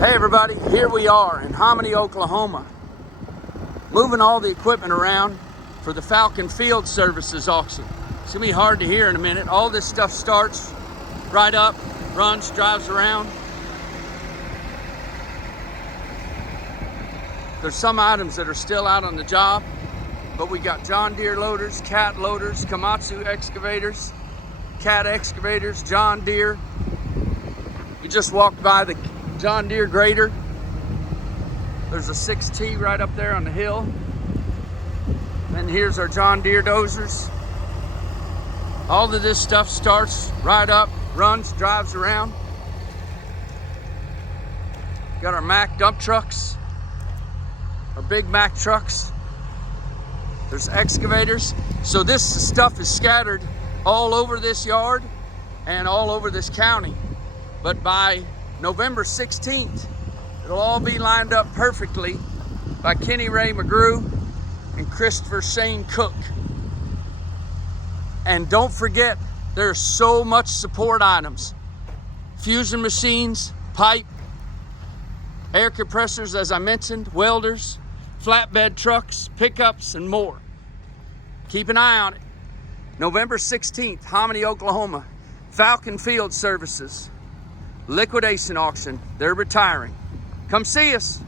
Hey everybody, here we are in Hominy, Oklahoma, moving all the equipment around for the Falcon Field Services auction. It's gonna be hard to hear in a minute. All this stuff starts right up, runs, drives around. There's some items that are still out on the job, but we got John Deere loaders, Cat loaders, Komatsu excavators, Cat excavators, John Deere. We just walked by the John Deere grader. There's a 6T right up there on the hill. And here's our John Deere dozers. All of this stuff starts right up, runs, drives around. Got our Mack dump trucks, our big Mack trucks. There's excavators. So this stuff is scattered all over this yard and all over this county. But by November 16th, it'll all be lined up perfectly by Kenny Ray McGrew and Christopher Shane Cook. And don't forget, there's so much support items. Fusion machines, pipe, air compressors, as I mentioned, welders, flatbed trucks, pickups, and more. Keep an eye on it. November 16th, Hominy, Oklahoma, Falcon Field Services. Liquidation auction. They're retiring. Come see us.